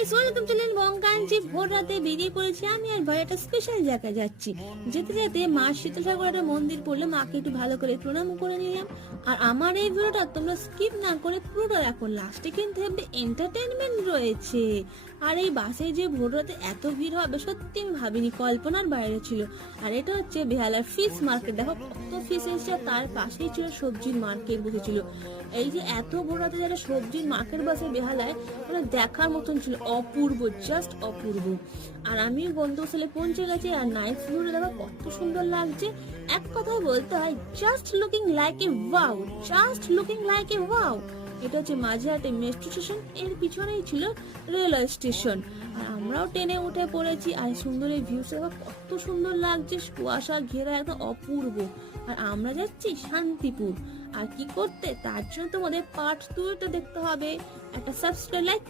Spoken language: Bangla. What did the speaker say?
Guys, welcome to বঙ্গাঞ্জি। ভোর রাতে বেরিয়ে পড়েছি আমি আর ভাই একটা স্পেশাল জায়গায় যাচ্ছি। যেতে যেতে মা শীতল ঠাকুর একটা মন্দির পড়লে মাকে একটু ভালো করে প্রণাম করে নিলাম। আর আমার এই ভিডিওটা তোমরা স্কিপ না করে পুরোটা দেখো, লাস্টে কিন্তু হেব্বি এন্টারটেইনমেন্ট রয়েছে। আর এই বাসে যে ভোর রাতে এত ভিড় হবে সত্যি আমি ভাবিনি, কল্পনার বাইরে ছিল। আর এটা হচ্ছে বেহালার ফিশ মার্কেট। দেখো কত ফিশ এসেছে, তার পাশেই ছিল সবজির মার্কেট বসেছিল। এই যে এত বড় রাতে যারা সবজির মার্কেট বসে বেহালায়, মানে দেখার মতন ছিল, অপূর্ব, জাস্ট অপূর্ব। আর আমি গন্তব্যস্থলে পৌঁছে গেছি। আর নাইট ভিউটা দেখো কত সুন্দর লাগছে। এক কথায় বলতে হয়, just looking like a wow, just looking like a wow. এটা হচ্ছে মাঝেরহাটে মেট্রো স্টেশন, এর পিছনেই ছিল রেলওয়ে স্টেশন। আর আমরাও ট্রেনে উঠে পড়েছি। আর সুন্দর এই ভিউটা দেখো কত সুন্দর লাগছে, কুয়াশা ঘেরা, একদম অপূর্ব। আর আমরা যাচ্ছি শান্তিপুর। আর কি করতে, তার জন্য তোমাদের পার্ট 2 দেখতে হবে। একটা সাবস্ক্রাইব, লাইক করে